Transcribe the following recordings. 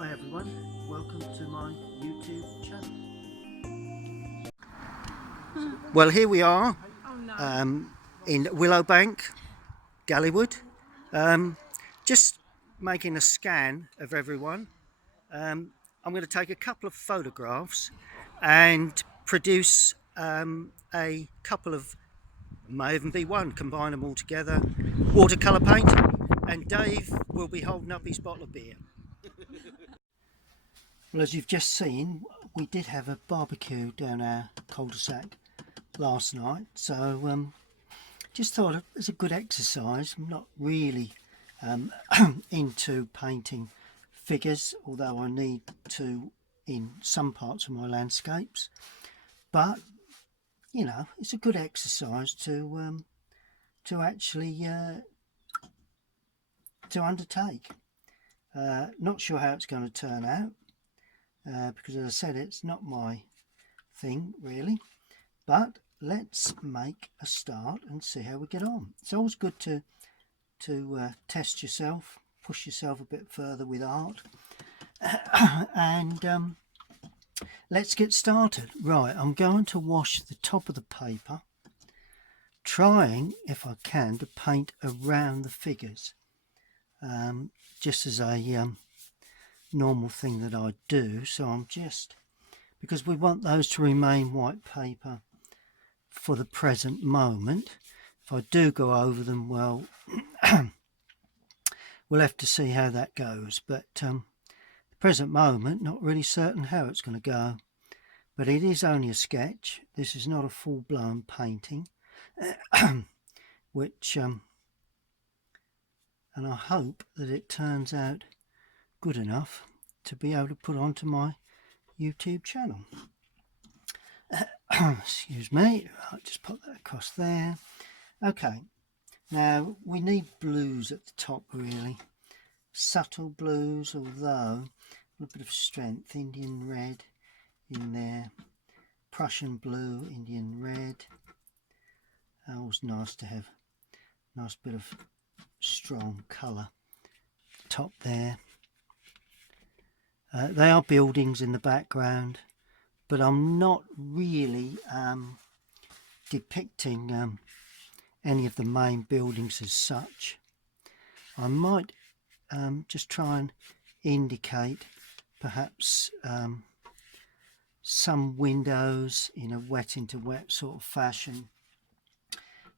Hi everyone, welcome to my YouTube channel. Well, here we are in Willowbank, Gallywood, just making a scan of everyone. I'm going to take a couple of photographs and produce a couple of, may even be one, combine them all together, watercolour paint, and Dave will be holding up his bottle of beer. Well, as you've just seen, we did have a barbecue down our cul-de-sac last night, so just thought it was a good exercise. I'm not really into painting figures, although I need to in some parts of my landscapes, but you know, it's a good exercise to actually to undertake. Not sure how it's going to turn out, because as I said, it's not my thing really, but let's make a start and see how we get on. It's always good to test yourself, push yourself a bit further with art. And let's get started. Right, I'm going to wash the top of the paper, trying, if I can, to paint around the figures, just as a normal thing that I do. So I'm just, because we want those to remain white paper for the present moment. If I do go over them, well, we'll have to see how that goes, but the present moment, not really certain how it's going to go, but it is only a sketch. This is not a full-blown painting, which and I hope that it turns out good enough to be able to put onto my YouTube channel. Excuse me, I'll just put that across there. Okay, now we need blues at the top, really subtle blues, although a little bit of strength. Indian red in there, Prussian blue, Indian red. Always nice to have a nice bit of strong colour top there. They are buildings in the background, but I'm not really depicting any of the main buildings as such. I might just try and indicate perhaps some windows in a wet into wet sort of fashion.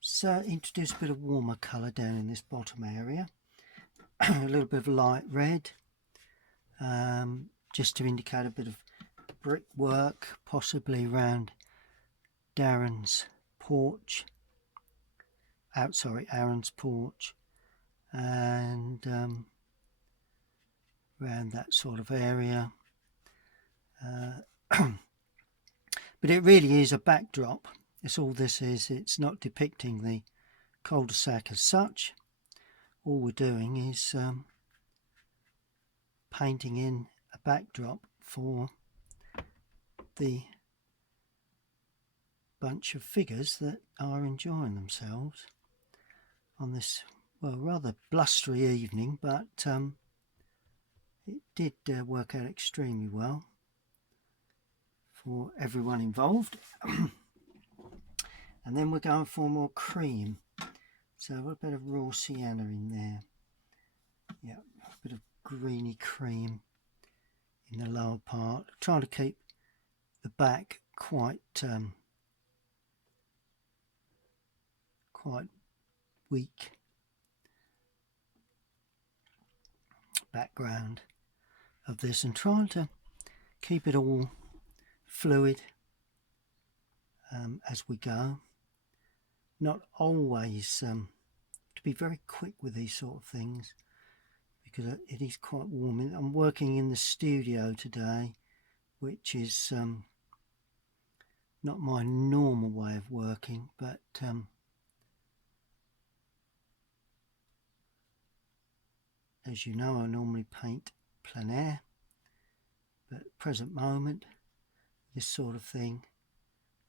So introduce a bit of warmer colour down in this bottom area. A little bit of light red, just to indicate a bit of brickwork, possibly around Aaron's porch, Aaron's porch, and around that sort of area. But it really is a backdrop. It's all this is. It's not depicting the cul-de-sac as such. All we're doing is painting in a backdrop for the bunch of figures that are enjoying themselves on this, well, rather blustery evening, but it did work out extremely well for everyone involved. And then we're going for more cream, so a bit of raw sienna in there. Yeah, a bit of greeny cream in the lower part, trying to keep the back quite weak background of this, and trying to keep it all fluid as we go. Not always to be very quick with these sort of things, because it is quite warm. I'm working in the studio today, which is not my normal way of working, but as you know, I normally paint plein air, but at the present moment, this sort of thing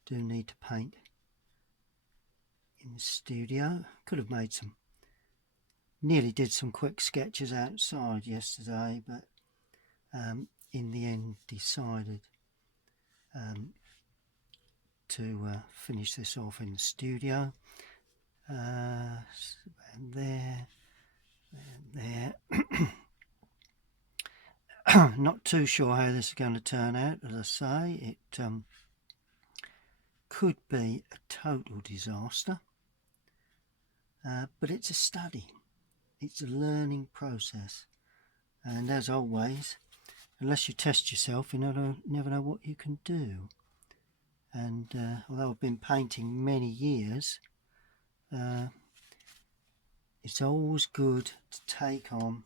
do need to paint in the studio. Could have made some, nearly did some quick sketches outside yesterday, but in the end decided to finish this off in the studio. And there, and there. Not too sure how this is going to turn out. As I say, it could be a total disaster, but it's a study. It's a learning process, and as always, unless you test yourself, you never know what you can do. And although I've been painting many years, it's always good to take on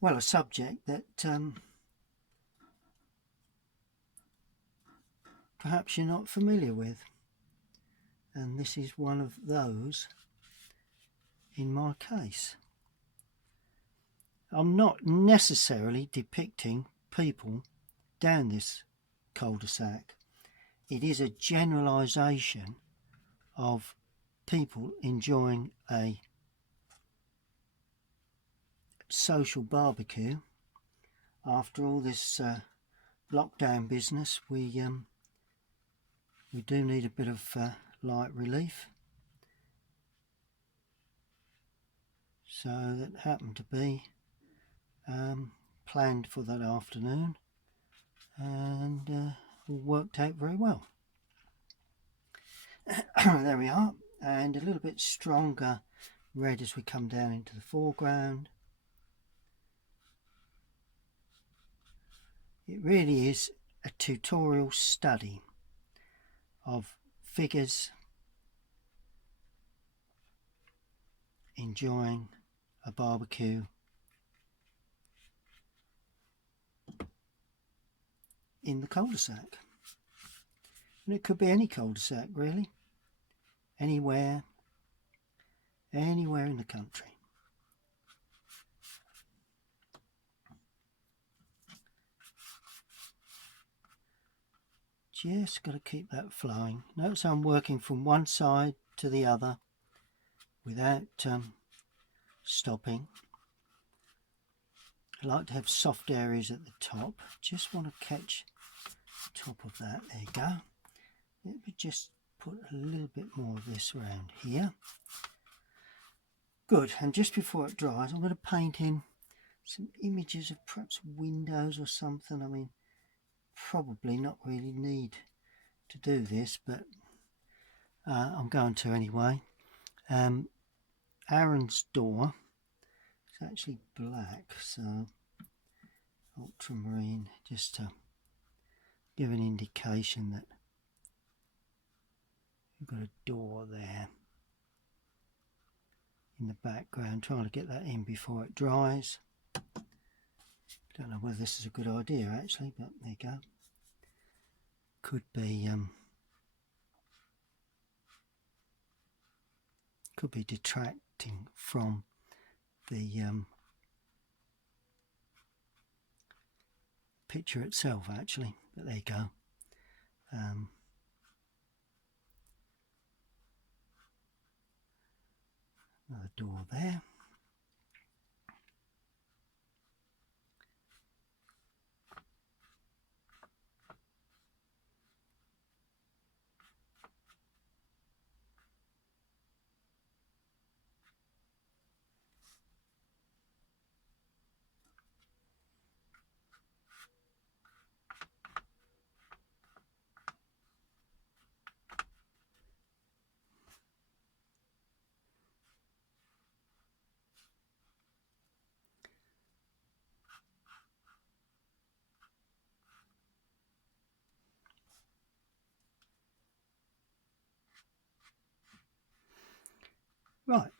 well, a subject that perhaps you're not familiar with, and this is one of those in my case. I'm not necessarily depicting people down this cul-de-sac. It is a generalisation of people enjoying a social barbecue. After all this lockdown business, we do need a bit of light relief. So that happened to be planned for that afternoon, and all worked out very well. There we are, and a little bit stronger red as we come down into the foreground. It really is a tutorial study of figures enjoying a barbecue in the cul-de-sac. And it could be any cul-de-sac really, anywhere in the country. Just got to keep that flowing. Notice I'm working from one side to the other without stopping. I like to have soft areas at the top. Just want to catch the top of that. There you go. Let me just put a little bit more of this around here. Good. And just before it dries, I'm going to paint in some images of perhaps windows or something. I mean, probably not really need to do this, but I'm going to anyway. Aaron's door is actually black, so ultramarine, just to give an indication that we've got a door there in the background, trying to get that in before it dries. Don't know whether this is a good idea actually, but there you go. Could be detracting from the picture itself actually, but there you go. Another door there. Right,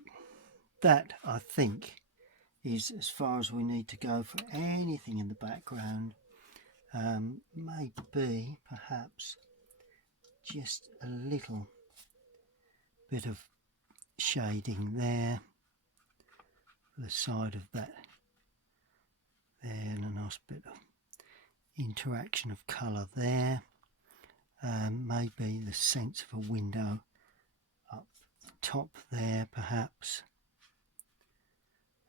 that I think is as far as we need to go for anything in the background. Maybe perhaps just a little bit of shading there, the side of that there, and a nice bit of interaction of colour there. Maybe the sense of a window up the top there perhaps.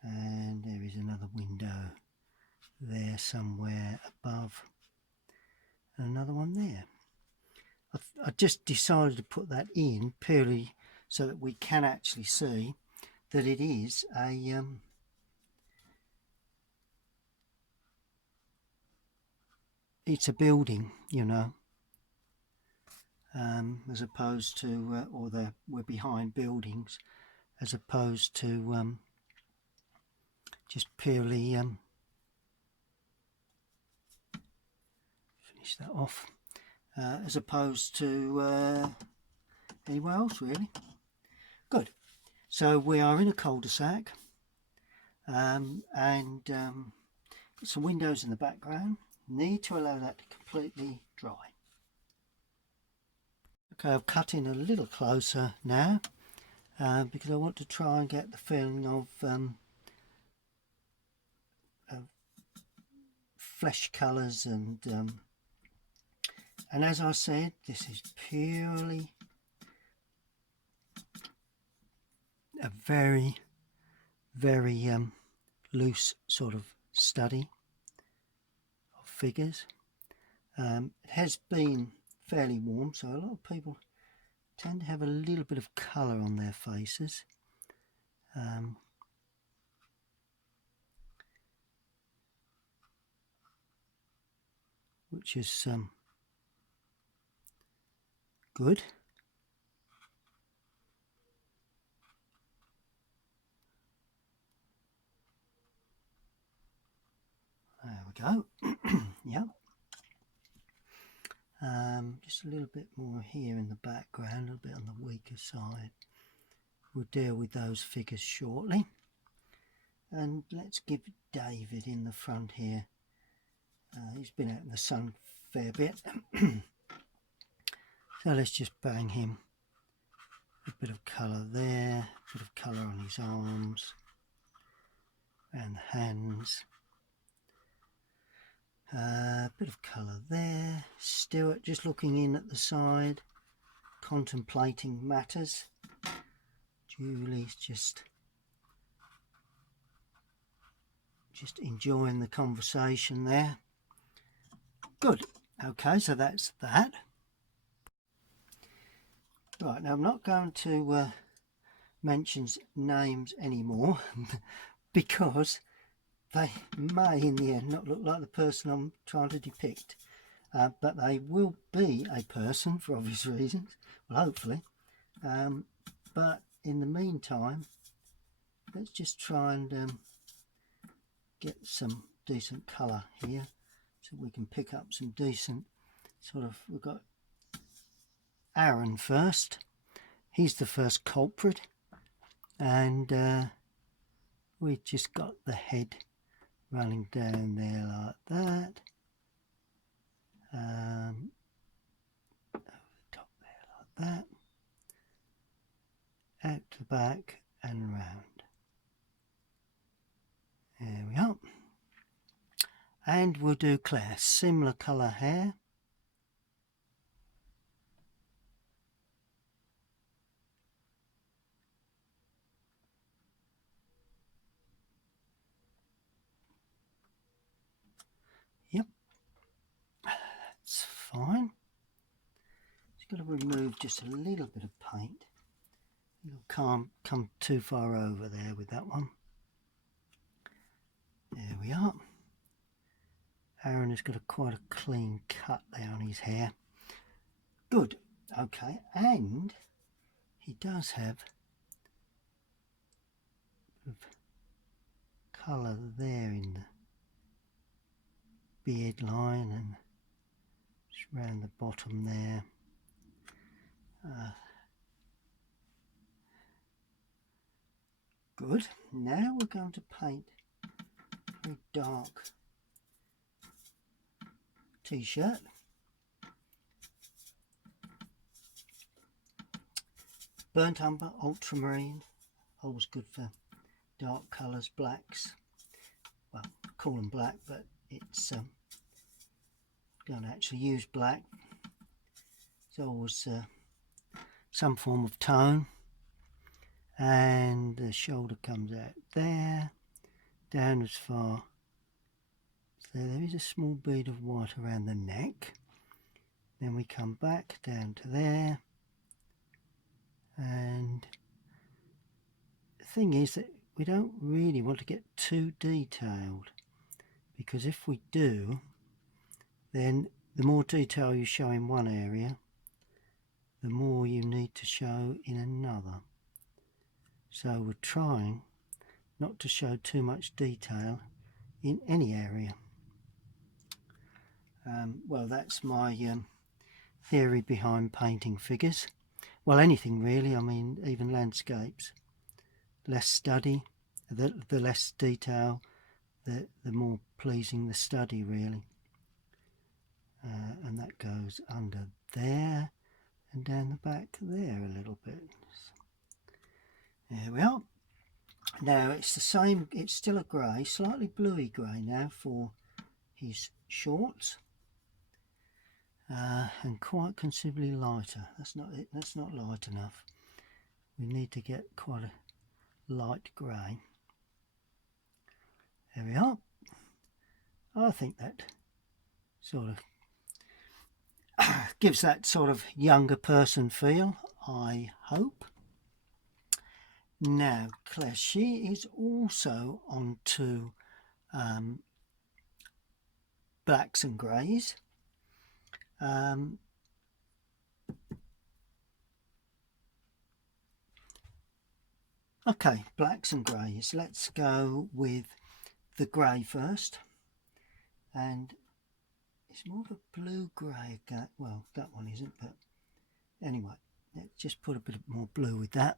And there is another window there somewhere above, and another one there. I just decided to put that in purely so that we can actually see that it is a it's a building, you know, as opposed to we're behind buildings, as opposed to just purely finish that off, as opposed to anywhere else really. Good. So we are in a cul-de-sac, and some windows in the background. Need to allow that to completely dry. Okay, I've cut in a little closer now because I want to try and get the feeling of flesh colours, and as I said, this is purely a very loose sort of study of figures. It has been fairly warm, so a lot of people tend to have a little bit of colour on their faces. Which is good. There we go. Yeah. Just a little bit more here in the background, a little bit on the weaker side. We'll deal with those figures shortly. And let's give David in the front here. He's been out in the sun a fair bit. So let's just bang him. A bit of colour there, a bit of colour on his arms and hands. A bit of colour there. Stuart just looking in at the side, contemplating matters. Julie's just enjoying the conversation there. Good. Okay, so that's that. Right, now I'm not going to mention names anymore because they may in the end not look like the person I'm trying to depict, but they will be a person for obvious reasons, well hopefully, but in the meantime let's just try and get some decent colour here so we can pick up some decent sort of, we've got Aaron first, he's the first culprit, and we've just got the head running down there like that, over the top there like that, out the back and round. There we are. And we'll do Claire, similar colour hair. Yep, that's fine. Just got to remove just a little bit of paint. You can't come too far over there with that one. There we are. Aaron has got quite a clean cut there on his hair. Good. Okay, and he does have a bit of colour there in the beard line and just around the bottom there. Good. Now we're going to paint a very dark t-shirt. Burnt umber, ultramarine, always good for dark colours, blacks. Well, call them black, but it's don't actually use black. It's always some form of tone. And the shoulder comes out there. down as far. So there is a small bead of white around the neck. Then we come back down to there. And the thing is that we don't really want to get too detailed, because if we do, then the more detail you show in one area, the more you need to show in another. So we're trying not to show too much detail in any area. Well, that's my theory behind painting figures. Well, anything really, I mean, even landscapes. Less study, the less detail, the more pleasing the study really. And that goes under there and down the back there a little bit. There we are. Now it's the same, it's still a grey, slightly bluey grey now for his shorts, and quite considerably lighter. That's not it, that's not light enough. We need to get quite a light grey. There we are. I think that sort of gives that sort of younger person feel, I hope. Now Claire, she is also onto blacks and greys. Okay, blacks and greys. Let's go with the grey first. And it's more of a blue grey. Well, that one isn't, but anyway, let's just put a bit more blue with that.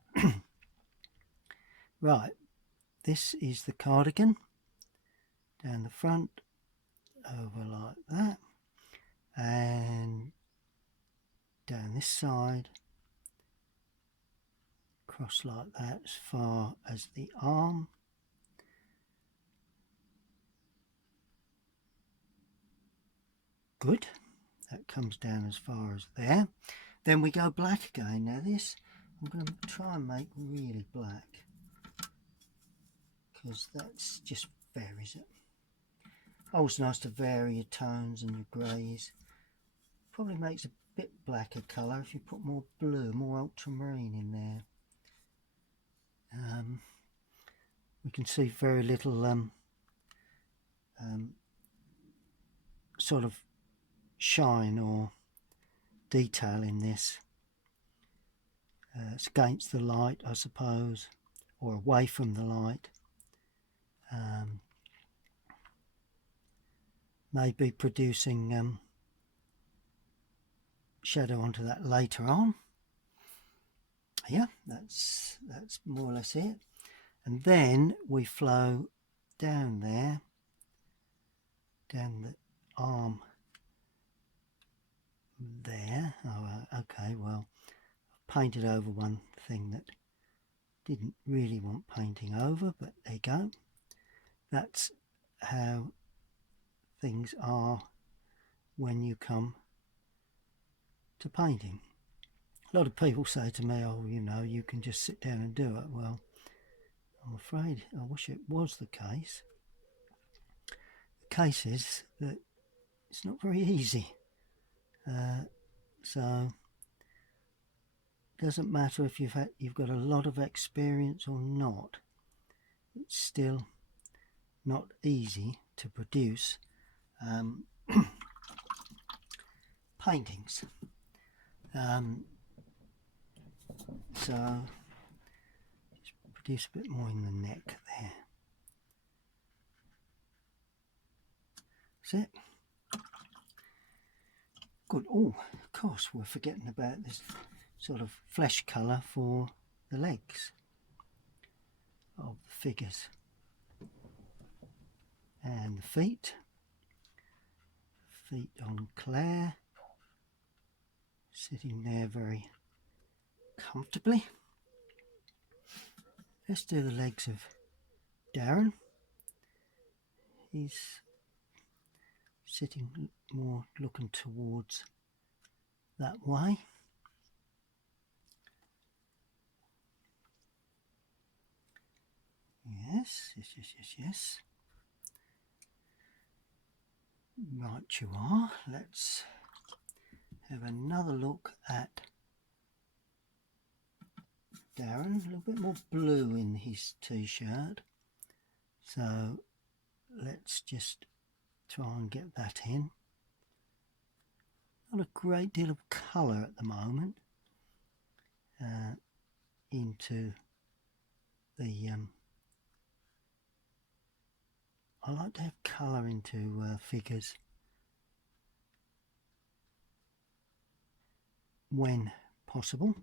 Right, this is the cardigan. Down the front, over like that, and down this side, across like that as far as the arm. Good, that comes down as far as there. Then we go black again. Now this I'm going to try and make really black, because that's just varies it. Always nice to vary your tones and your greys. Probably makes a bit blacker colour if you put more blue, more ultramarine in there. We can see very little sort of shine or detail in this. It's against the light, I suppose, or away from the light. Maybe producing shadow onto that later on. Yeah, that's more or less it. And then we flow down there, down the arm there. Oh, okay, well, I've painted over one thing that didn't really want painting over, but there you go. That's how things are when you come to painting. A lot of people say to me, oh, you know, you can just sit down and do it. Well, I'm afraid I wish it was the case. The case is that it's not very easy. So it doesn't matter if you've got a lot of experience or not. It's still not easy to produce paintings. So just produce a bit more in the neck there. That's it. Good. Oh, of course, we're forgetting about this sort of flesh colour for the legs of the figures. And the feet. Feet on Claire. Sitting there very comfortably. Let's do the legs of Darren. He's sitting more looking towards that way. Yes, yes, yes, yes, yes. Right you are. Let's have another look at Darren. A little bit more blue in his t-shirt. So let's just try and get that in. Not a great deal of colour at the moment into the I like to have colour into figures when possible,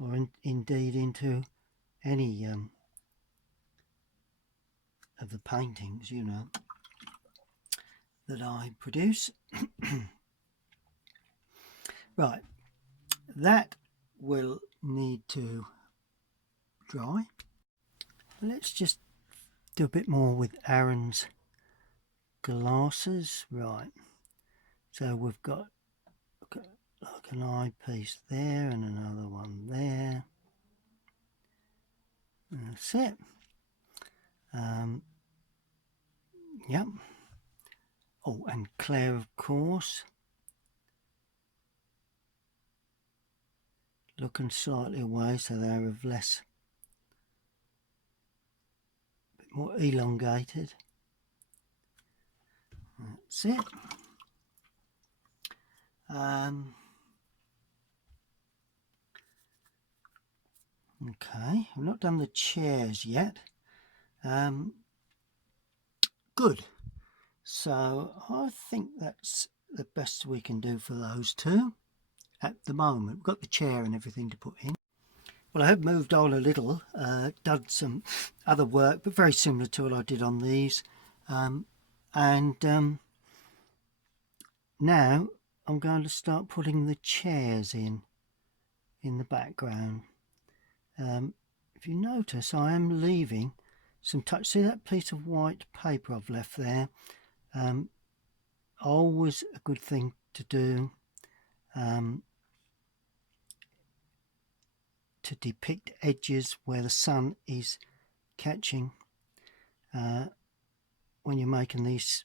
or indeed into any of the paintings, you know, that I produce. Right, that will need to dry. Let's just do a bit more with Aaron's glasses. Right, so we've got like an eyepiece there and another one there. That's it. Yep. Oh, and Claire, of course, looking slightly away so they're of less, a bit more elongated. That's it. Okay, I've not done the chairs yet. Good. So I think that's the best we can do for those two at the moment. We've got the chair and everything to put in. Well, I have moved on a little, done some other work, but very similar to what I did on these. Now I'm going to start putting the chairs in the background. If you notice, I am leaving some touch. See that piece of white paper I've left there? Always a good thing to do to depict edges where the sun is catching when you're making these,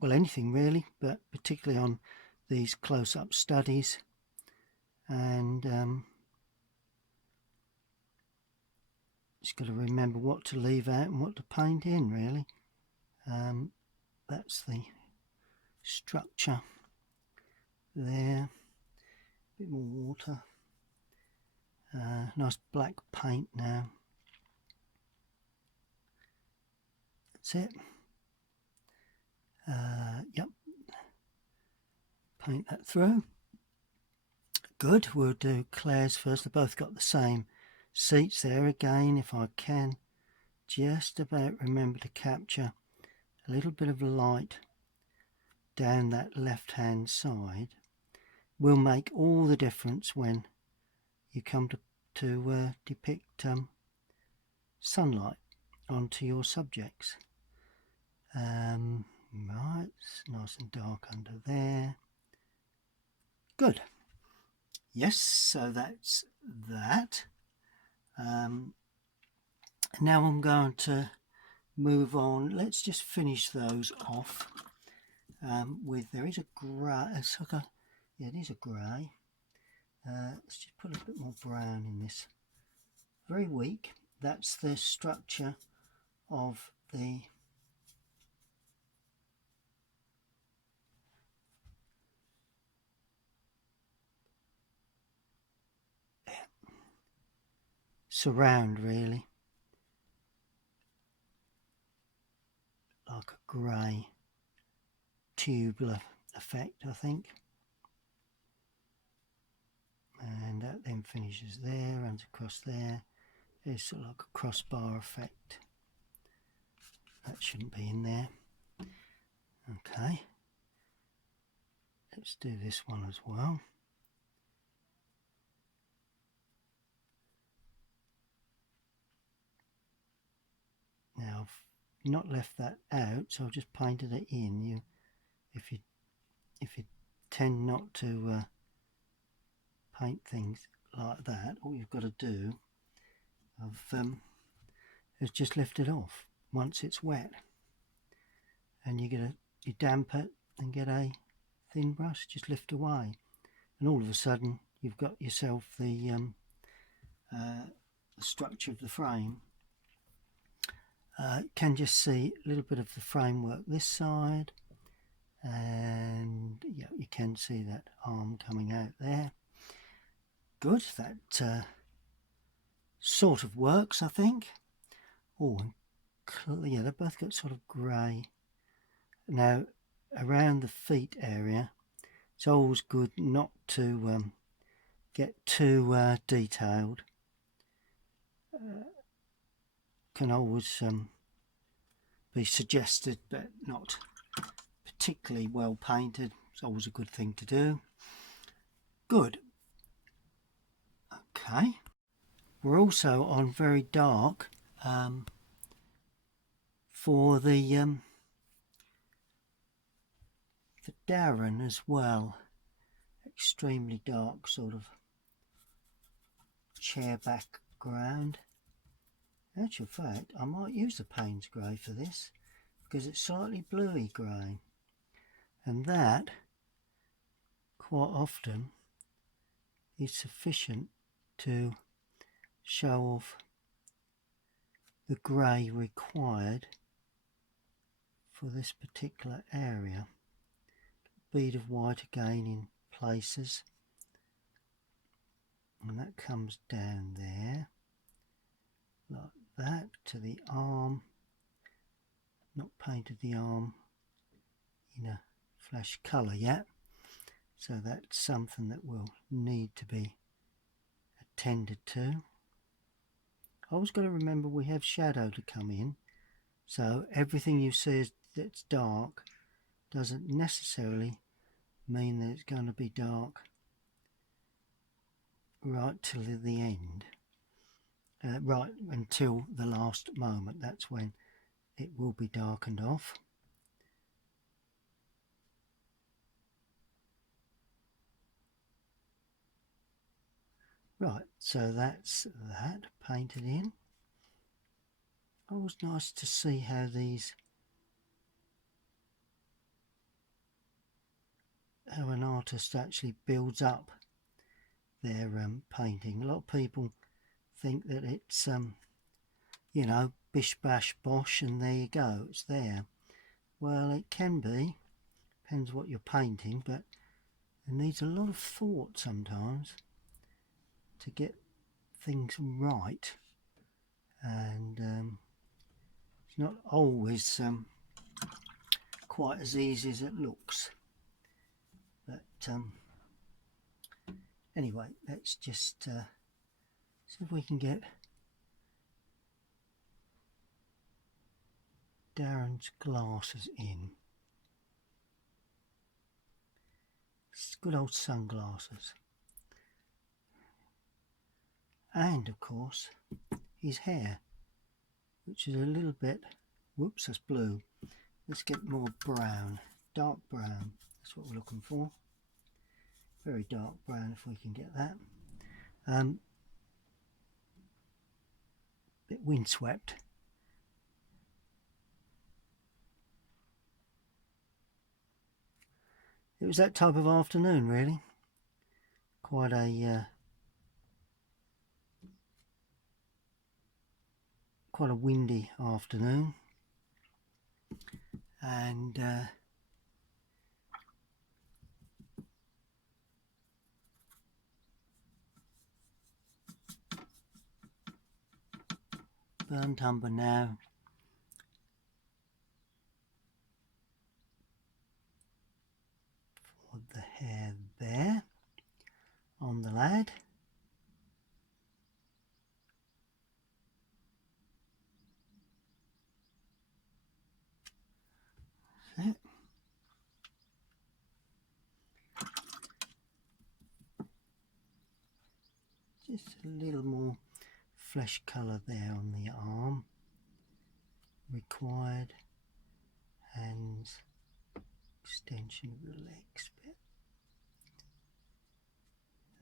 well, anything really, but particularly on these close-up studies. And just got to remember what to leave out and what to paint in, really. That's the structure there. A bit more water. Nice black paint now. That's it. Yep. Paint that through. Good. We'll do Claire's first. They've both got the same seats there. Again, if I can just about remember to capture a little bit of light down that left hand side, will make all the difference when you come to depict sunlight onto your subjects. Right, it's nice and dark under there. Good. Yes, so that's that. Now I'm going to move on. Let's just finish those off with, there is a grey, it's like a, yeah, it is a grey. Let's just put a bit more brown in this. Very weak. That's the structure of the surround, really, like a grey tubular effect, I think. And that then finishes there, runs across there. There's sort of like a crossbar effect. That shouldn't be in there. Okay, let's do this one as well. Now I've not left that out, so I've just painted it in. If you tend not to paint things like that, all you've got to do, I've is just lifted off once it's wet, and you damp it and get a thin brush, just lift away, and all of a sudden you've got yourself the structure of the frame. You can just see a little bit of the framework this side, and yeah, you can see that arm coming out there. Good, that sort of works, I think. Oh, yeah, they both got sort of grey. Now, around the feet area, it's always good not to get too detailed. Can always be suggested, but not particularly well painted. It's always a good thing to do. Good. Okay. We're also on very dark for the Darren as well. Extremely dark sort of chair background. In actual fact, I might use the Payne's grey for this because it's slightly bluey grey, and that quite often is sufficient to show off the grey required for this particular area. Bead of white again in places, and that comes down there like that to the arm. Not painted the arm in a flash colour yet, so that's something that will need to be attended to. I always got to remember we have shadow to come in, so everything you see that's dark doesn't necessarily mean that it's going to be dark right till the end, right until the last moment. That's when it will be darkened off. Right, so that's that painted in. Always nice to see how how an artist actually builds up their painting. A lot of people think that it's you know, bish bash bosh and there you go, it's there. Well, it can be, depends what you're painting, but it needs a lot of thought sometimes to get things right, and it's not always quite as easy as it looks. But anyway, let's just see if we can get Darren's glasses in. It's good old sunglasses. And of course his hair, which is a little bit, whoops, that's blue. Let's get more brown, dark brown. That's what we're looking for. Very dark brown if we can get that. Bit windswept. It was that type of afternoon, really. Quite a windy afternoon, and burnt umber now. For the hair there on the lad. That's it. Just a little more flesh colour there on the arm required, and extension of the legs bit.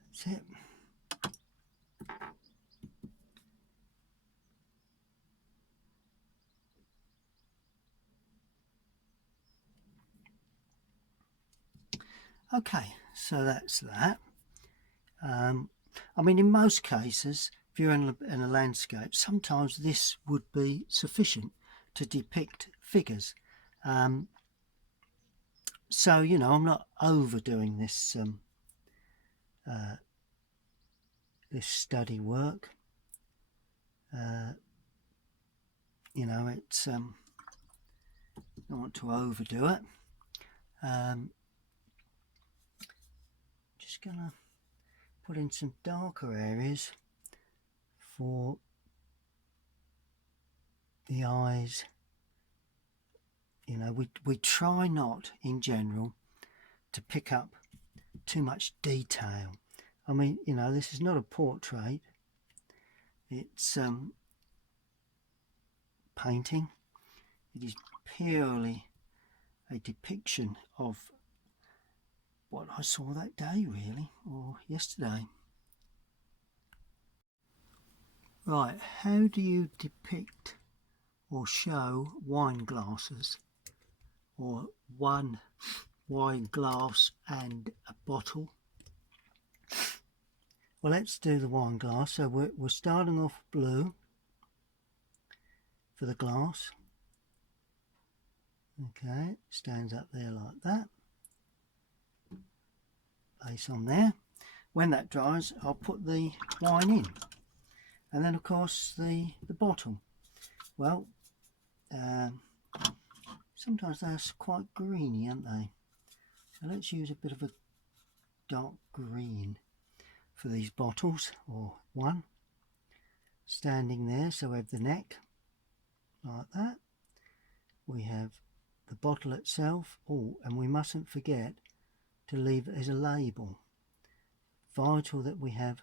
That's it. Okay, so that's that. I mean, in most cases, if you're in a landscape, sometimes this would be sufficient to depict figures. So, you know, I'm not overdoing this this study work. You know, it's I don't want to overdo it. Just gonna put in some darker areas for the eyes. You know, we try not in general to pick up too much detail. I mean, you know, this is not a portrait, it's painting. It is purely a depiction of what I saw that day, really, or yesterday. Right, how do you depict or show wine glasses, or one wine glass and a bottle? Well, let's do the wine glass. So we're starting off blue for the glass. Okay, stands up there like that. Base on there. When that dries, I'll put the wine in, and then of course the bottle. Well, sometimes they're quite greeny, aren't they? So let's use a bit of a dark green for these bottles, or one. Standing there, so we have the neck like that. We have the bottle itself. Oh, and we mustn't forget to leave it as a label. Vital that we have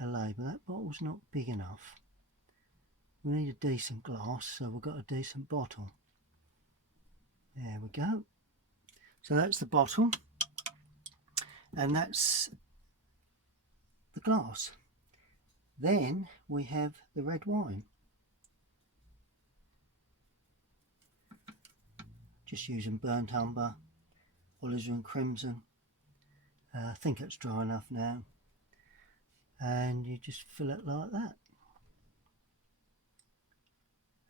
a label. That bottle's not big enough. We need a decent glass, so we've got a decent bottle. There we go. So that's the bottle, and that's the glass. Then we have the red wine. Just using burnt umber, alizarin crimson. I think it's dry enough now. And you just fill it like that.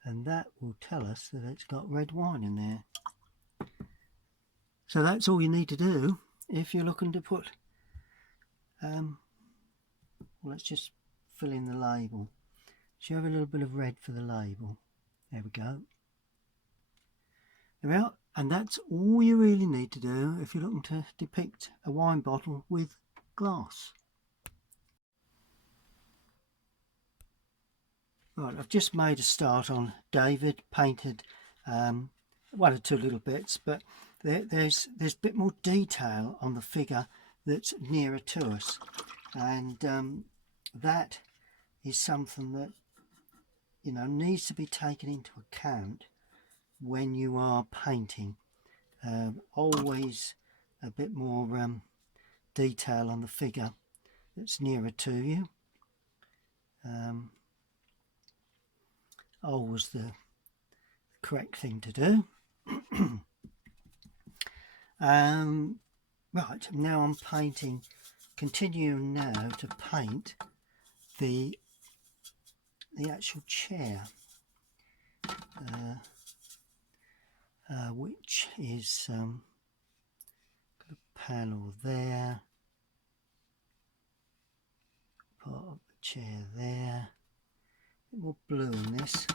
And that will tell us that it's got red wine in there. So that's all you need to do if you're looking to put, well, let's just fill in the label. So you have a little bit of red for the label. There we go. There we are. And that's all you really need to do if you're looking to depict a wine bottle with glass. Right, I've just made a start on David, painted one or two little bits, but there's a bit more detail on the figure that's nearer to us, and that is something that, you know, needs to be taken into account when you are painting. Always a bit more detail on the figure that's nearer to you. Always the correct thing to do. Right, now I'm painting, continuing now to paint the actual chair, which is got a panel there, part of the chair there, a bit more blue in this,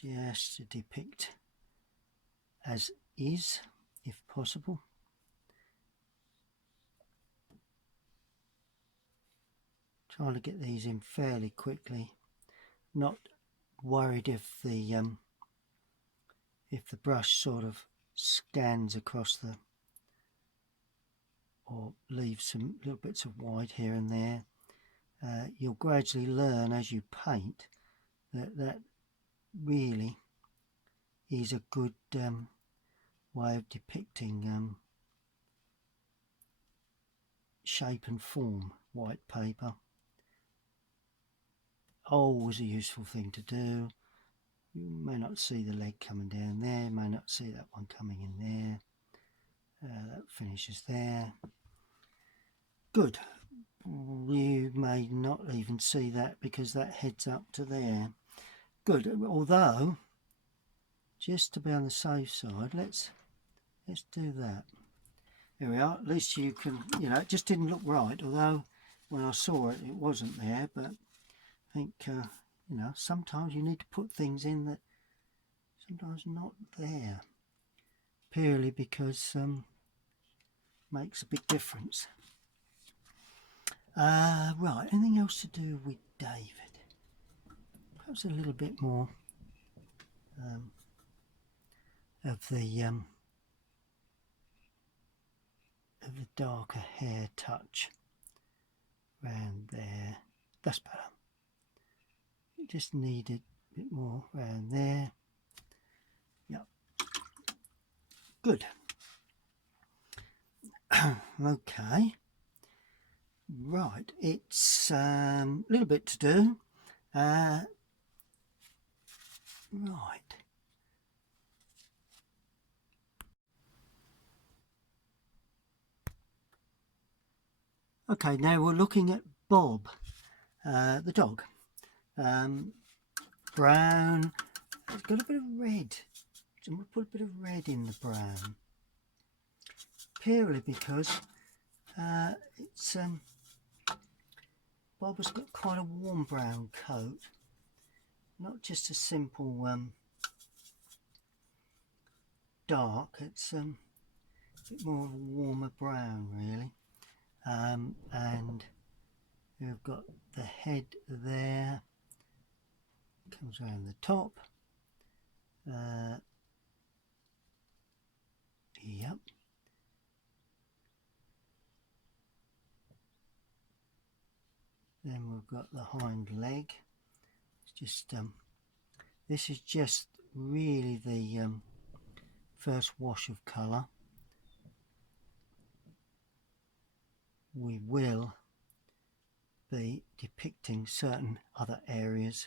just to depict as is, if possible. Trying to get these in fairly quickly, not worried if the brush sort of scans across the, or leaves some little bits of white here and there. You'll gradually learn as you paint that really is a good way of depicting shape and form. White paper, always a useful thing to do. You may not see the leg coming down there, may not see that one coming in That finishes there. Good. You may not even see that because that heads up to there. Good. Although, just to be on the safe side, let's do that. There we are. At least you can, you know, it just didn't look right. Although when I saw it, it wasn't there. But I think, you know, sometimes you need to put things in that sometimes not there. Purely because makes a big difference. Right, anything else to do with David? Perhaps a little bit more of the darker hair touch around there. That's better. You just need a bit more around there. Yep. Good. Okay. Right, it's a little bit to do. Right. Okay, now we're looking at Bob, the dog. Brown. It's got a bit of red. So we'll put a bit of red in the brown. Purely because it's Bob has got quite a warm brown coat, not just a simple dark. It's a bit more of a warmer brown, really. And we've got the head there, comes around the top. Yep. Then we've got the hind leg. It's just this is just really the first wash of colour. We will be depicting certain other areas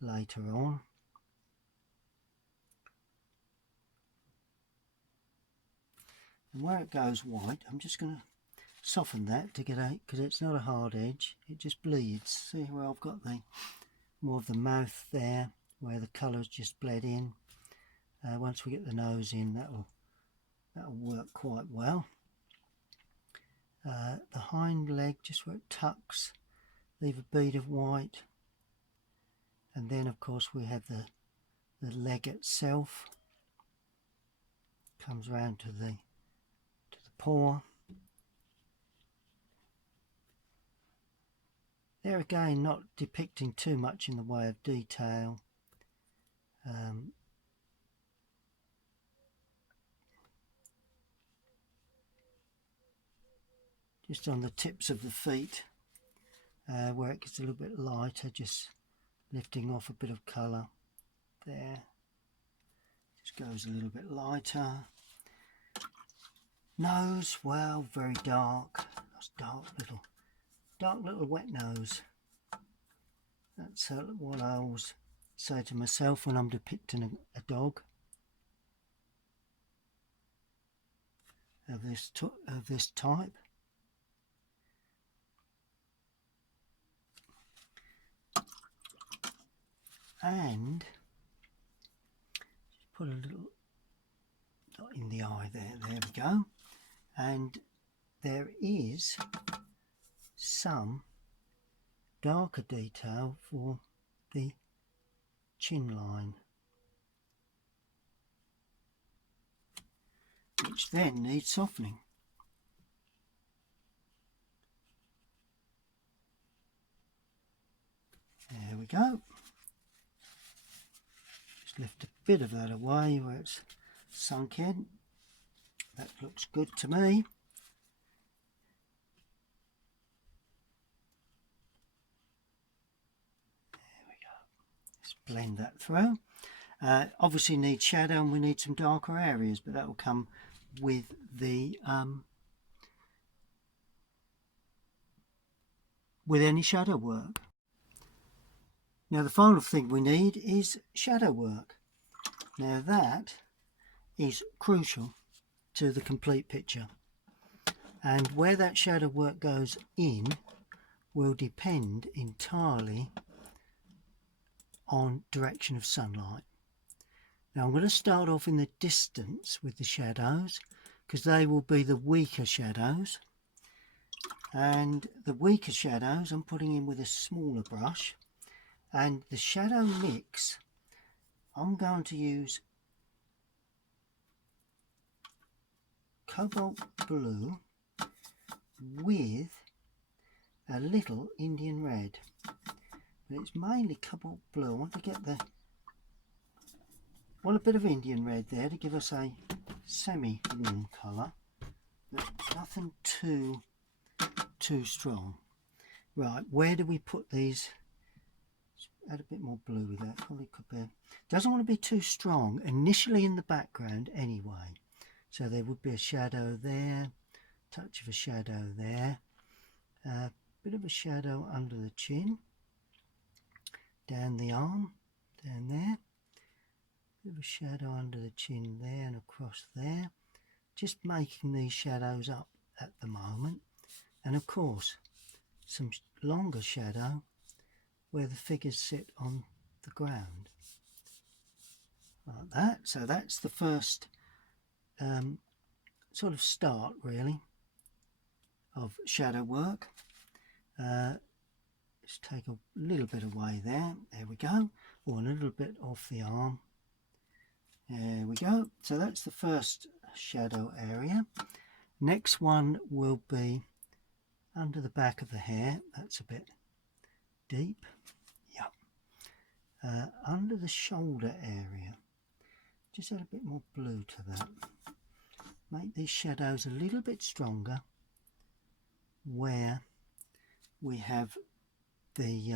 later on. And where it goes white, I'm just going to soften that to get out, because it's not a hard edge, it just bleeds. See where I've got the more of the mouth there, where the colour's just bled in. Once we get the nose in, that'll work quite well. The hind leg, just where it tucks, leave a bead of white, and then of course we have the leg itself, comes round to the paw. There again, not depicting too much in the way of detail. Just on the tips of the feet, where it gets a little bit lighter, just lifting off a bit of colour there. Just goes a little bit lighter. Nose, well, very dark. That's dark little wet nose. That's what I always say to myself when I'm depicting a dog of this type. And just put a little dot in the eye there. There we go. And there is some darker detail for the chin line, which then needs softening. There we go. Just lift a bit of that away where it's sunk in. That looks good to me. There we go. Let's blend that through. Obviously need shadow, and we need some darker areas, but that will come with the with any shadow work. Now the final thing we need is shadow work. Now that is crucial to the complete picture. And where that shadow work goes in will depend entirely on direction of sunlight. Now I'm going to start off in the distance with the shadows because they will be the weaker shadows, and the weaker shadows I'm putting in with a smaller brush. And the shadow mix, I'm going to use cobalt blue with a little Indian red, but it's mainly cobalt blue. I want to get a bit of Indian red there to give us a semi-warm colour, but nothing too strong. Right, where do we put these? Add a bit more blue with that. Probably could be. Doesn't want to be too strong initially in the background anyway. So there would be a shadow there, touch of a shadow there, a bit of a shadow under the chin, down the arm, down there, bit of a shadow under the chin there and across there. Just making these shadows up at the moment, and of course some longer shadow where the figures sit on the ground, like that. So that's the first sort of start really of shadow work. Just take a little bit away there, there we go, or a little bit off the arm, there we go. So that's the first shadow area. Next one will be under the back of the hair, that's a bit deep. Yep. Under the shoulder area, just add a bit more blue to that. Make these shadows a little bit stronger where we have the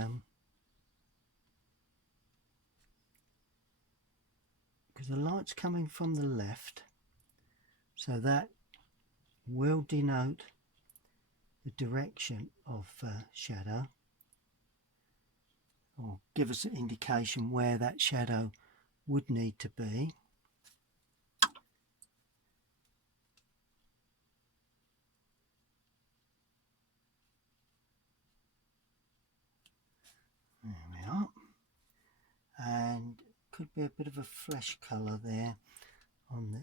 because the light's coming from the left, so that will denote the direction of shadow, or give us an indication where that shadow would need to be. There we are. And could be a bit of a flesh colour there on the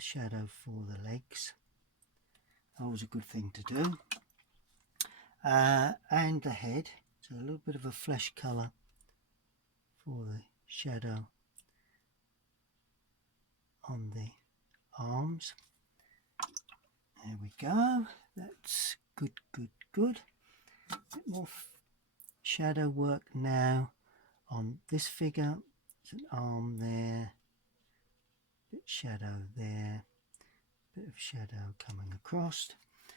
shadow for the legs. Always a good thing to do. And the head, so a little bit of a flesh colour for the shadow on the arms. There we go. That's good, good, good. A bit more shadow work now on this figure. There's an arm there, bit shadow there, bit of shadow coming across.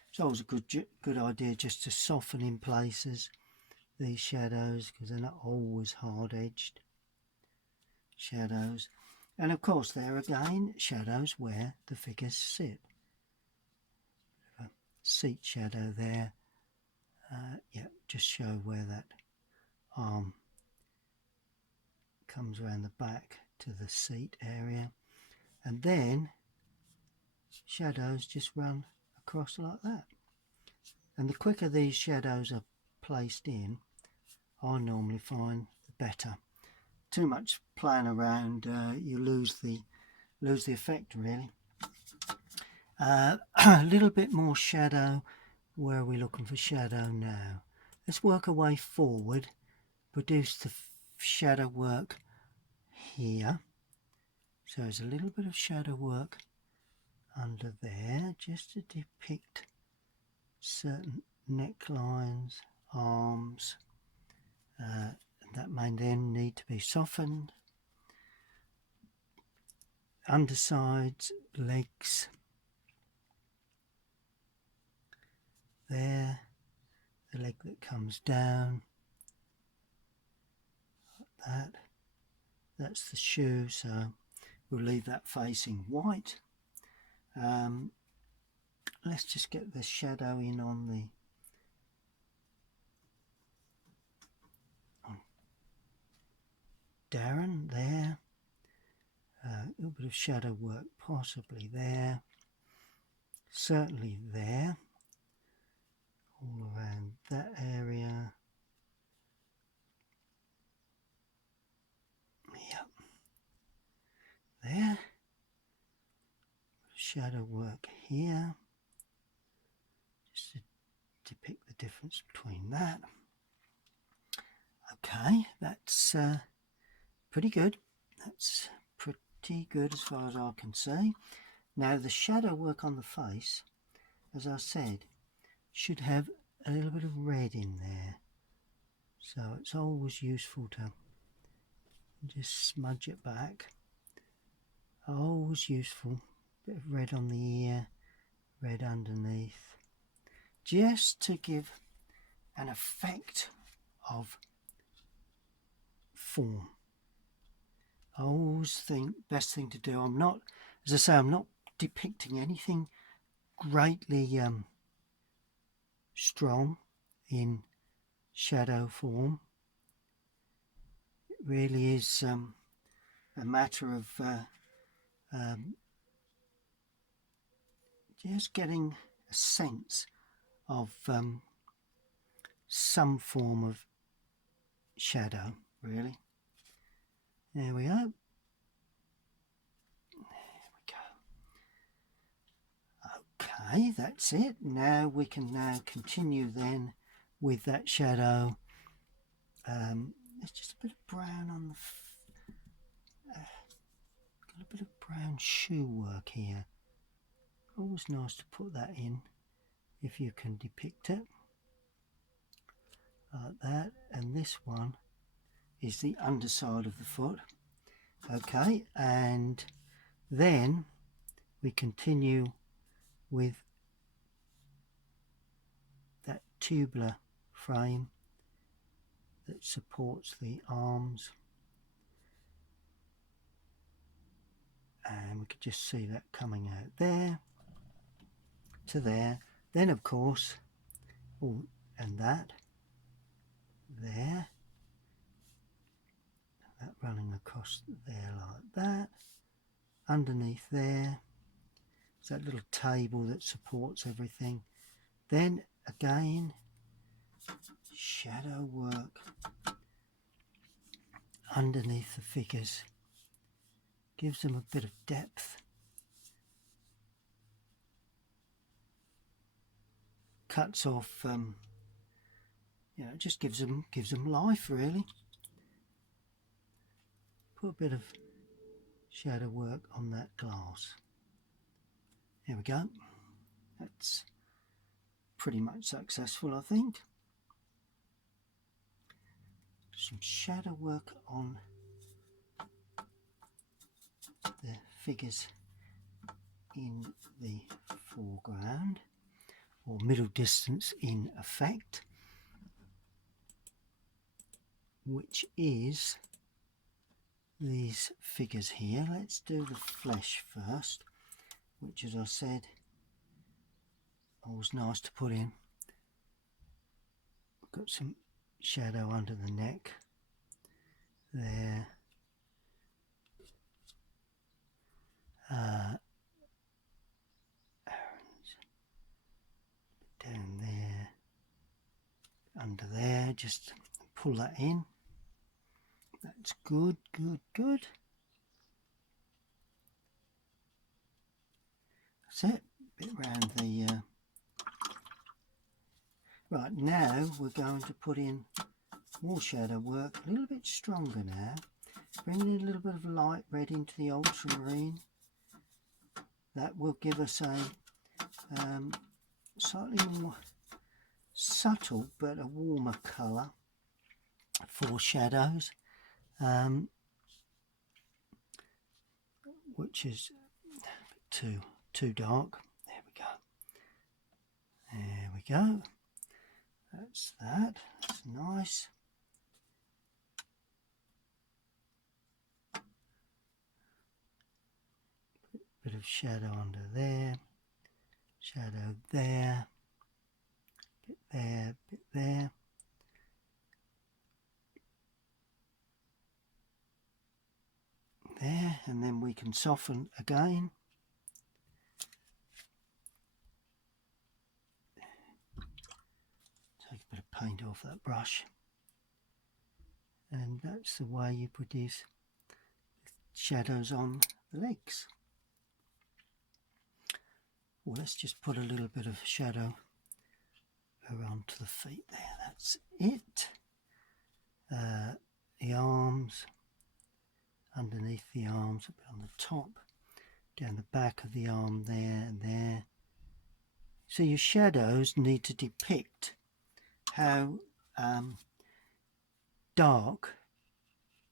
It's always a good idea just to soften in places these shadows, because they're not always hard-edged shadows. And of course there again, shadows where the figures sit. A seat shadow there. Yeah, just show where that arm comes around the back to the seat area, and then shadows just run across like that. And the quicker these shadows are placed in, I normally find the better. Too much playing around, you lose the effect really. A little bit more shadow. Where are we looking for shadow now? Let's work our way forward, produce the shadow work here. So there's a little bit of shadow work under there just to depict certain necklines, arms, that may then need to be softened. Undersides, legs, there, the leg that comes down, like that. That's the shoe, so we'll leave that facing white. Let's just get the shadow in on the Darren there. little bit of shadow work possibly there, certainly there, all around that area. Yep, there, shadow work here, just to depict the difference between that. Okay, that's pretty good. That's pretty good as far as I can see. Now the shadow work on the face, as I said, should have a little bit of red in there. So it's always useful to just smudge it back. Always useful. Bit of red on the ear, red underneath. Just to give an effect of form. I always think best thing to do, I'm not, as I say, I'm not depicting anything greatly strong in shadow form. It really is a matter of just getting a sense of some form of shadow, really. There we go. Okay, that's it. Now we can continue then with that shadow. There's just a bit of brown on the got a bit of brown shoe work here. Always nice to put that in if you can depict it like that. And this one is the underside of the foot. Okay, and then we continue with that tubular frame that supports the arms, and we could just see that coming out there to there. Then of course, oh, and that there, that running across there like that. Underneath there is that little table that supports everything. Then again, shadow work underneath the figures, gives them a bit of depth, cuts off, you know, just gives them life really. Put a bit of shadow work on that glass. There we go. That's pretty much successful, I think. Some shadow work on the figures in the foreground, or middle distance in effect, which is these figures here. Let's do the flesh first, which, as I said, always nice to put in. Got some shadow under the neck there, down there, under there, just pull that in. That's good, good, good. That's it. Bit around the right, now we're going to put in more shadow work, a little bit stronger now, bringing in a little bit of light red into the ultramarine. That will give us a slightly more subtle but a warmer colour for shadows, which is a bit too dark. There we go. There we go. That's that. That's nice. Bit of shadow under there. Shadow there. Bit there. Bit there. there, and then we can soften again. Take a bit of paint off that brush, and that's the way you produce shadows on the legs. Well, let's just put a little bit of shadow around to the feet there. That's it. The arms, underneath the arms, a bit on the top, down the back of the arm there and there. So your shadows need to depict how dark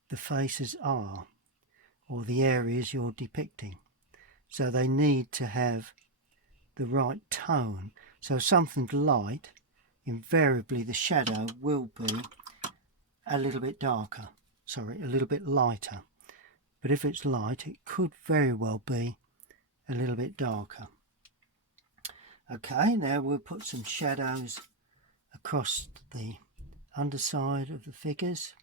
the faces are, or the areas you're depicting. So they need to have the right tone. So something light, invariably the shadow will be a little bit darker, sorry, a little bit lighter. But if it's light, it could very well be a little bit darker. Okay, now we'll put some shadows across the underside of the figures,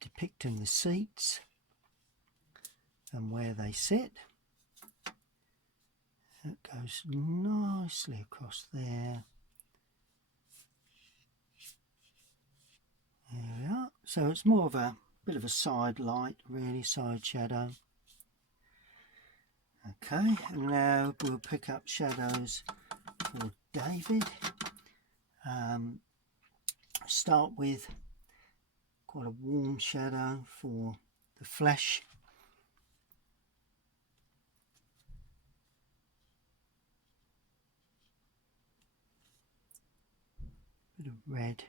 depicting the seats and where they sit. That goes nicely across there. There we are. So it's more of a bit of a side light, really, side shadow. Okay, and now we'll pick up shadows for David. Start with quite a warm shadow for the flesh. Bit of red.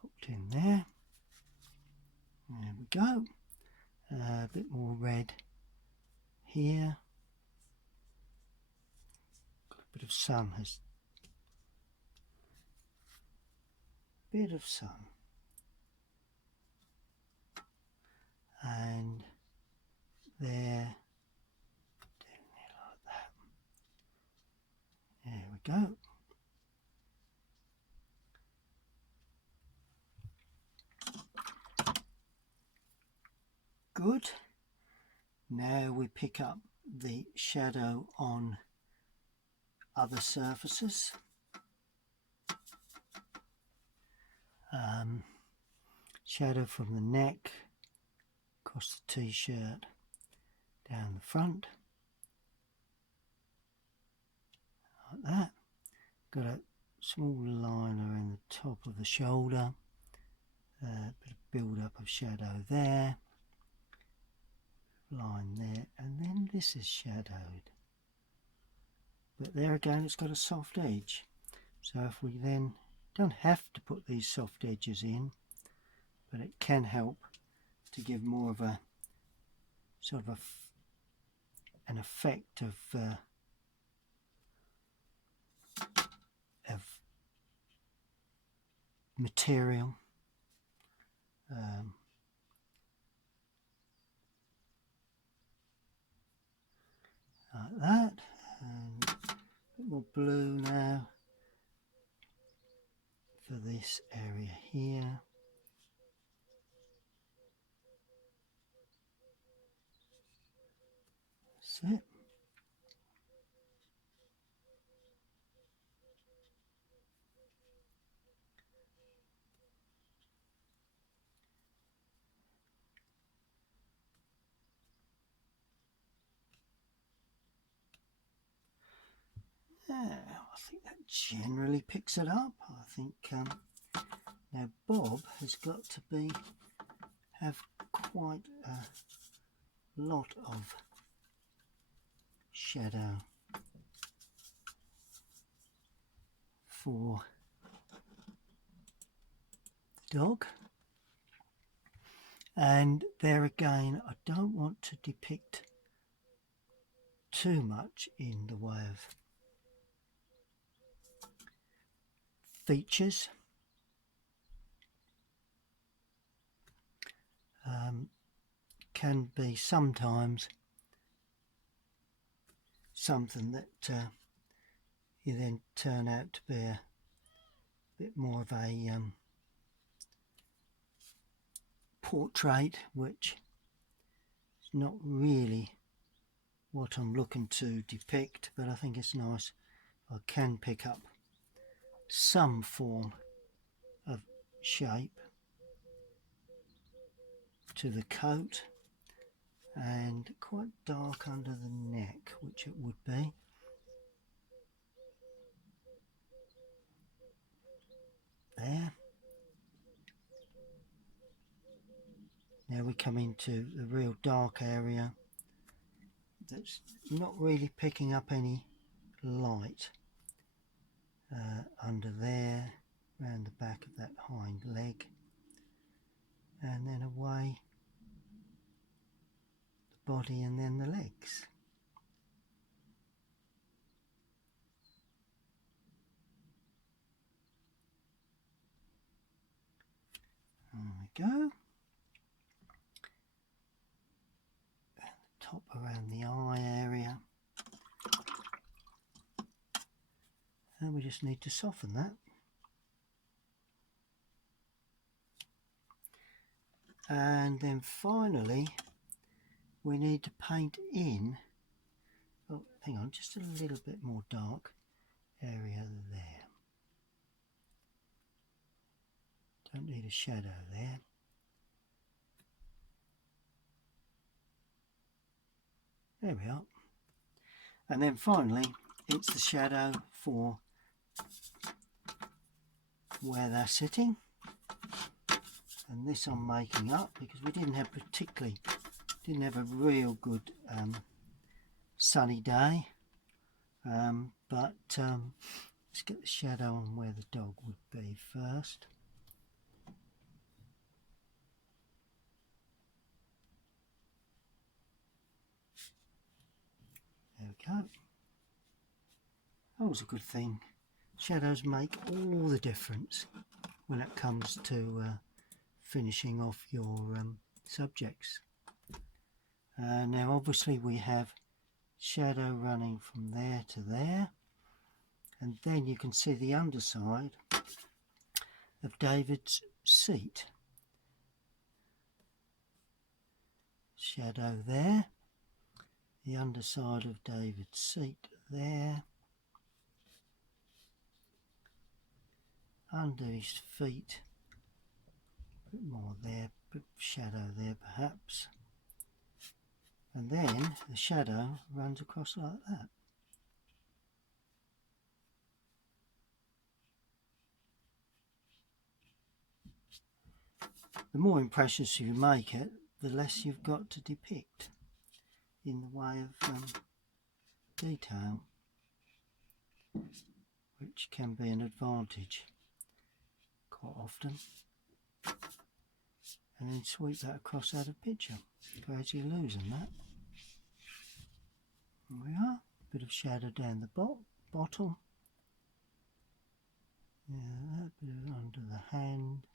Dropped in there. There we go. A bit more red here. Got a bit of sun. Has a bit of sun. And there, down there like that. There we go. Good. Now we pick up the shadow on other surfaces. Shadow from the neck, across the t-shirt, down the front, like that. Got a small liner in the top of the shoulder, a bit of build-up of shadow there, line there, and then this is shadowed. But there again, it's got a soft edge. So if we then don't have to put these soft edges in, but it can help to give more of a sort of an effect of material. Like that, and a bit more blue now for this area here. That's it. Yeah, I think that generally picks it up. I think now Bob has got to have quite a lot of shadow for the dog, and there again I don't want to depict too much in the way of features. Can be sometimes something that you then turn out to be bit more of a portrait, which is not really what I'm looking to depict, but I think it's nice. I can pick up some form of shape to the coat, and quite dark under the neck, which it would be. There. Now we come into the real dark area that's not really picking up any light. Under there, around the back of that hind leg, and then away the body and then the legs. There we go. And the top around the eye area. And we just need to soften that. And then finally we need to paint in, oh hang on, just a little bit more dark area there. Don't need a shadow there. There we are. And then finally it's the shadow for where they're sitting, and this I'm making up because we didn't have a real good sunny day, but let's get the shadow on where the dog would be first. There we go. Always a good thing. Shadows make all the difference when it comes to finishing off your subjects. Now obviously we have shadow running from there to there, and then you can see the underside of David's seat. Shadow there, the underside of David's seat there, under his feet, a bit more there, bit shadow there perhaps, and then the shadow runs across like that. The more impressions you make it, the less you've got to depict in the way of detail, which can be an advantage quite often. And then sweep that across out of picture, gradually losing that. There we are, bit of shadow down the bottom. Yeah, that bit under the hand,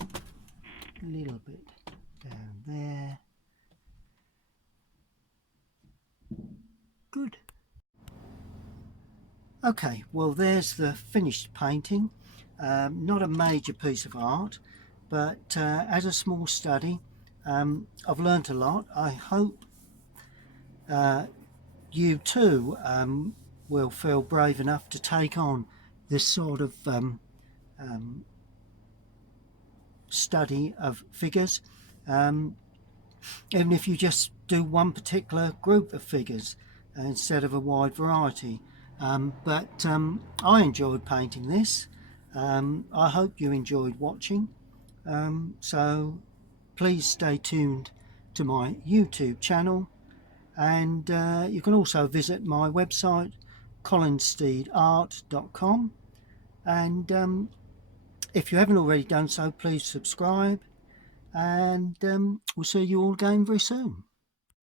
a little bit down there. Good. Okay, well there's the finished painting. Not a major piece of art, but as a small study, I've learnt a lot. I hope you too will feel brave enough to take on this sort of study of figures, even if you just do one particular group of figures instead of a wide variety. But I enjoyed painting this. I hope you enjoyed watching. So please stay tuned to my YouTube channel, and you can also visit my website colinsteedart.com, and if you haven't already done so, please subscribe, and we'll see you all again very soon.